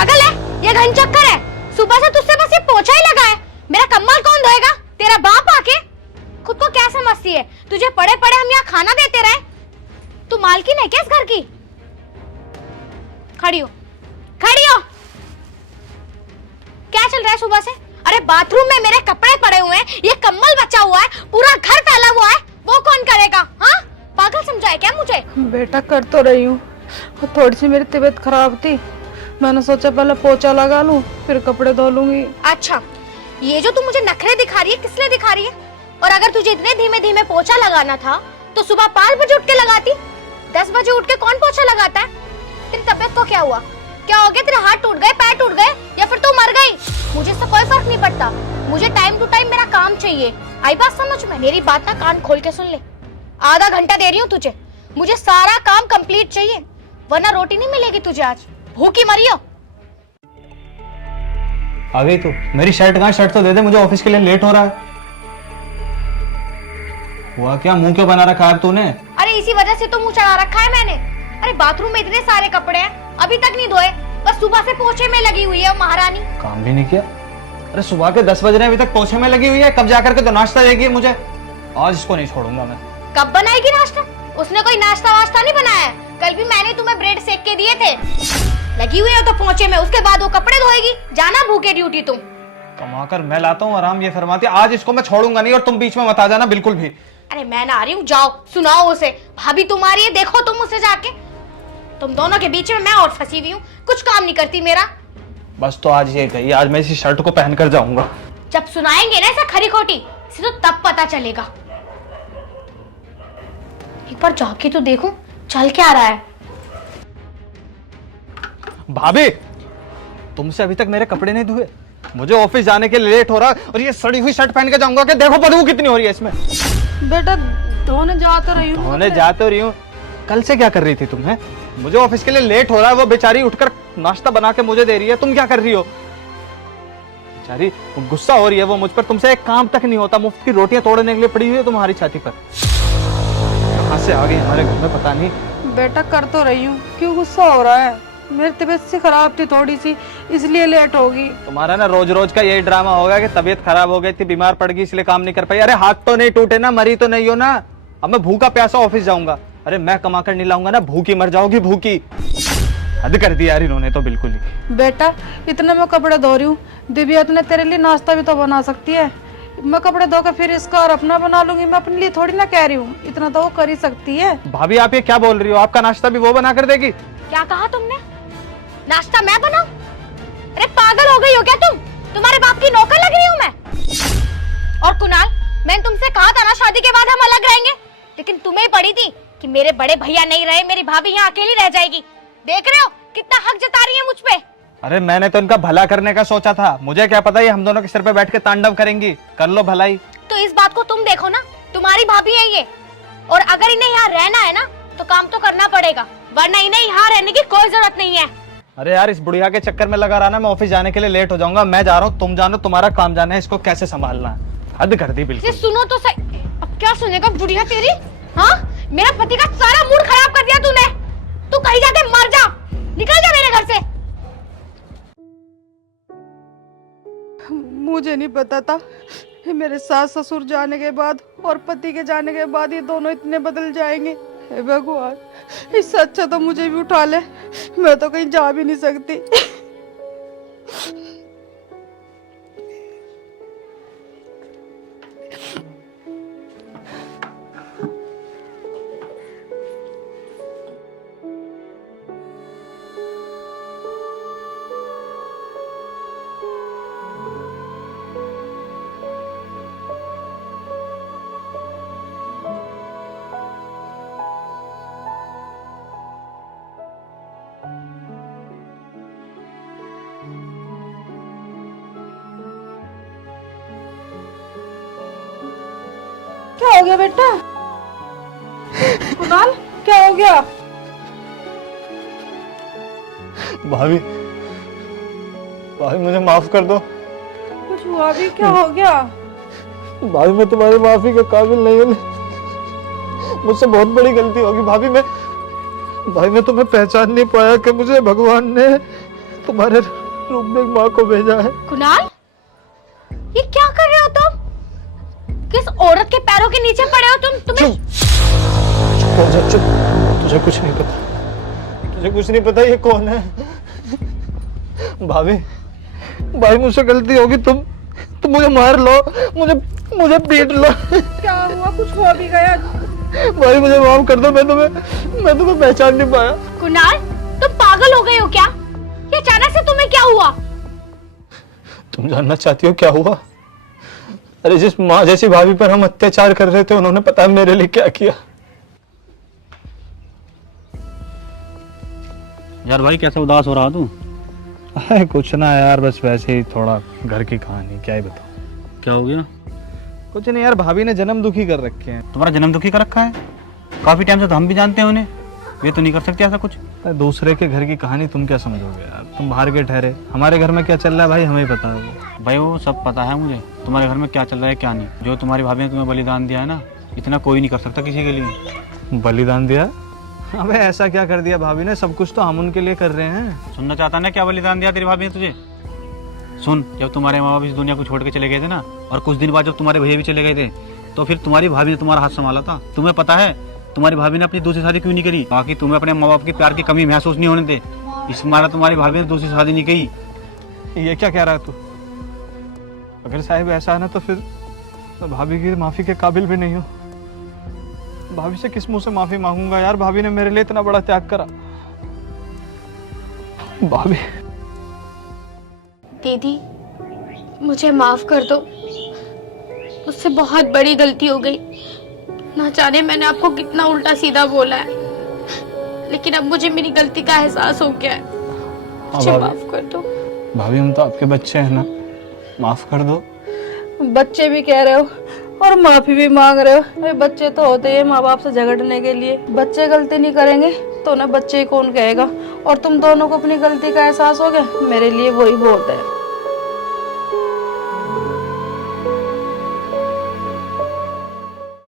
पागल है? ये घन चक्कर है। सुबह से तुझसे बस ये पोछा ही लगा है। मेरा कम्बल कौन धोएगा? तेरा बाप आके। खुद को क्या समझती है? तुझे पड़े पड़े हम यहाँ खाना देते रहे? तू मालकिन है क्या इस घर की? खड़ी हो, खड़ी हो। क्या चल रहा है सुबह से? अरे बाथरूम में मेरे कपड़े पड़े हुए हैं, ये कम्बल बचा हुआ है, पूरा घर फैला हुआ है, वो कौन करेगा? हाँ, पागल समझा है क्या मुझे? बेटा कर तो रही हूँ, थोड़ी सी मेरी तबीयत खराब थी, मैंने सोचा पहले पोछा लगा लूं फिर कपड़े धो लूंगी। अच्छा, ये जो तू मुझे नखरे दिखा रही है किस लिए दिखा रही है? और अगर तुझे इतने धीमे धीमे पोछा लगाना था तो सुबह 5 बजे उठ के लगाती। 10 बजे उठ के कौन पोछा लगाता है? तेरी तबीयत को क्या हुआ? क्या हो गया? तेरे हाथ टूट गए, पैर टूट गए, या फिर तू मर गई? मुझे इससे कोई फर्क नहीं पड़ता, मुझे टाइम टू टाइम मेरा काम चाहिए। आई बात समझ में? मेरी बात ना कान खोल के सुन ले। आधा घंटा दे रही हूँ तुझे, मुझे सारा काम कंप्लीट चाहिए, वरना रोटी नहीं मिलेगी तुझे आज, भूखी मरी हो। आ गई तू? मेरी शर्ट कहाँ? शर्ट तो दे दे, मुझे ऑफिस के लिए लेट हो रहा है। हुआ क्या? मुंह क्यों बना रखा है तूने? अरे इसी वजह से तो मुंह चढ़ा रखा है मैंने। अरे बाथरूम में इतने सारे कपड़े हैं, अभी तक नहीं धोए, बस सुबह से पोछे में लगी हुई है महारानी। काम भी नहीं किया? अरे सुबह के 10 बज रहे हैं, अभी तक पोछे में लगी हुई है, कब जाकर के तो नाश्ता देगी मुझे? आज इसको नहीं छोड़ूंगा मैं। कब बनाएगी नाश्ता? उसने कोई नाश्ता वाश्ता नहीं बनाया है, कल भी मैंने तुम्हें ब्रेड सेक के दिए थे। लगी हुई है तो पोछे में, उसके बाद वो कपड़े धोएगी। जाना भूखे ड्यूटी तुम। कमाकर मैं लाता हूँ आराम, ये फरमाती। आज इसको मैं छोड़ूंगा नहीं और तुम बीच में मत आ जाना बिल्कुल भी। अरे मैं ना आ रही हूँ, जाओ सुनाओ उसे। भाभी तुम्हारी है, देखो तुम उसे जाके। तुम दोनों के बीच में मैं और फंसी हुई हूँ, कुछ काम नहीं करती मेरा। बस तो आज ये गई, आज मैं इसी शर्ट को पहन कर जाऊंगा। जब सुनाएंगे ना ऐसा खरी खोटी, इसे तो तब पता चलेगा। एक बार जाके तो देखूं चल क्या रहा है। भाभी, तुमसे अभी तक मेरे कपड़े नहीं धुए, मुझे ऑफिस जाने के लिए लेट हो रहा और ये सड़ी हुई शर्ट पहन के जाऊंगा कि देखो बदबू कितनी हो रही है इसमें। बेटा धोने जा तो रही हूँ। धोने जा तो रही हूँ? कल से क्या कर रही थी तुम? है मुझे ऑफिस के लिए लेट हो रहा है, वो बेचारी उठकर नाश्ता बना के मुझे दे रही है, तुम क्या कर रही हो? बेचारी गुस्सा हो रही है वो मुझ पर, तुमसे एक काम तक नहीं होता, मुफ्त की रोटियां तोड़ने के लिए पड़ी हुई है तुम्हारी छाती पर। कहां से आ गई हमारे घर में पता नहीं। बेटा कर तो रही हूँ, क्यों गुस्सा हो रहा है? मेरी तबीयत सी खराब थी थोड़ी सी, इसलिए लेट होगी। तुम्हारा ना रोज रोज का यही ड्रामा होगा कि तबीयत खराब हो गई थी, बीमार पड़ गई इसलिए काम नहीं कर पाई। अरे हाथ तो नहीं टूटे ना, मरी तो नहीं हो ना? अब मैं भूखा प्यासा ऑफिस जाऊंगा? अरे मैं कमा कर नहीं लाऊंगा ना, भूखी मर जाओगी भूखी। हद कर दी यार इन्होंने तो बिल्कुल ही। बेटा इतने मैं कपड़े धो रही हूँ, दिव्या ने तेरे लिए नाश्ता भी तो बना सकती है। मैं कपड़े धो के फिर इसका और अपना बना लूंगी, मैं अपने लिए थोड़ी ना कह रही हूँ, इतना तो वो कर ही सकती है। भाभी आप ये क्या बोल रही हो? आपका नाश्ता भी वो बना कर देगी? क्या कहा तुमने? नाश्ता मैं बनाऊं? अरे पागल हो गई हो क्या तुम? तुम्हारे बाप की नौकर लग रही हूँ मैं? और कुणाल, मैंने तुमसे कहा था ना शादी के बाद हम अलग रहेंगे, लेकिन तुम्हें पड़ी थी कि मेरे बड़े भैया नहीं रहे, मेरी भाभी यहाँ अकेली रह जाएगी। देख रहे हो कितना हक जता रही है मुझ पे। अरे मैंने तो इनका भला करने का सोचा था, मुझे क्या पता ये हम दोनों के सिर पे बैठ के तांडव करेंगी। कर लो भलाई। तो इस बात को तुम देखो ना, तुम्हारी भाभी है ये, और अगर इन्हें यहाँ रहना है ना तो काम तो करना पड़ेगा, वरना इन्हें यहाँ रहने की कोई जरूरत नहीं है। अरे यार इस बुढ़िया के चक्कर में लगा रहा ना, मैं ऑफिस जाने के लिए लेट हो जाऊंगा। मैं जा रहा हूँ, तुम जानो, तुम्हारा काम जाना है इसको कैसे संभालना है। हद कर दी बिल्कुल। सुनो तो सही, अब क्या सुनेगा बुढ़िया तेरी? हाँ, मेरा पति का सारा मूड खराब कर दिया तूने। तू कहीं जाके मर जा, निकल जा मेरे घर से। मुझे नहीं पता था मेरे सास ससुर जाने के बाद और पति के जाने के बाद ये दोनों इतने बदल जाएंगे। हे भगवान, इससे अच्छा तो मुझे भी उठा ले, मैं तो कहीं जा भी नहीं सकती। क्या हो गया बेटा? कुणाल क्या हो गया? भाभी, भाभी मुझे माफ कर दो। कुछ हुआ भी? क्या हो गया? भाभी मैं तुम्हारी माफी के काबिल नहीं हूँ, मुझसे बहुत बड़ी गलती होगी भाभी। मैं तुम्हें पहचान नहीं पाया कि मुझे भगवान ने तुम्हारे रूम में एक माँ को भेजा है। कुणाल, ये क्या कर रहे हो तुम? किस औरत के पैरों के नीचे पड़े हो तुम? तुम्हें चुप हो जा, चुप। तुझे कुछ नहीं पता, तुझे कुछ नहीं पता ये कौन है। भाभी, भाई मुझसे गलती होगी, तुम मुझे मार लो, मुझे पीट लो। क्या हुआ? कुछ हो भी गया? भाई मुझे माफ कर दो, मैं तुम्हें पहचान नहीं पाया। कुणाल, तुम पागल हो गए हो क्या? ये अचानक से तुम्हें क्या हुआ? तुम जानना चाहती हो क्या हुआ? अरे जिस माँ जैसी भाभी पर हम अत्याचार कर रहे थे, उन्होंने पता है मेरे लिए क्या किया। यार भाई कैसा उदास हो रहा तू? अरे कुछ ना यार, बस वैसे ही थोड़ा घर की कहानी, क्या ही बताऊं। क्या हो गया? कुछ नहीं यार, भाभी ने जन्म दुखी कर रखे हैं। तुम्हारा जन्म दुखी कर रखा है? काफी टाइम से तो हम भी जानते हैं उन्हें, वे तो नहीं कर सकते ऐसा कुछ। दूसरे के घर की कहानी तुम क्या समझोगे यार, तुम बाहर के ठहरे, हमारे घर में क्या चल रहा है भाई हमें पता है। वो भाई वो सब पता है मुझे, तुम्हारे घर में क्या चल रहा है क्या नहीं। जो तुम्हारी भाभी ने तुम्हें बलिदान दिया है ना, इतना कोई नहीं कर सकता किसी के लिए। बलिदान दिया? अबे ऐसा क्या कर दिया भाभी ने, सब कुछ तो हम उनके लिए कर रहे हैं। सुनना चाहता ना क्या बलिदान दिया तेरी भाभी ने तुझे? सुन, जब तुम्हारे माँ बाप इस दुनिया को छोड़ के चले गए थे ना, और कुछ दिन बाद जब तुम्हारे भैया भी चले गए थे, तो फिर तुम्हारी भाभी ने तुम्हारा हाथ संभाला था। तुम्हें पता है तुम्हारी भाभी ने अपनी दूसरी शादी क्यों नहीं करी? बाकी तुम्हें अपने माँ बाप के प्यार की कमी महसूस नहीं होने दे, इस मारा तुम्हारी भाभी ने दूसरी शादी नहीं की। ये क्या कह रहा है तू? अगर साहिब ऐसा है ना, तो फिर मैं भाभी की माफी के काबिल भी नहीं हूँ। भाभी से किस मुंह से माफी मांगूंगा यार, भाभी ने मेरे लिए इतना बड़ा त्याग करा। भाभी। दीदी, मुझे माफ कर दो, मुझसे बहुत बड़ी गलती हो गई। ना जाने मैंने आपको कितना उल्टा सीधा बोला है, लेकिन अब मुझे मेरी गलती का एहसास हो गया है। मुझे माफ कर दो। भाभी हम तो आपके बच्चे हैं ना, माफ कर दो। बच्चे भी कह रहे हो और माफी भी मांग रहे हो। अरे बच्चे तो होते हैं माँ बाप से झगड़ने के लिए, बच्चे गलती नहीं करेंगे तो ना बच्चे कौन कहेगा। और तुम दोनों को अपनी गलती का एहसास हो गया, मेरे लिए वही बहुत है।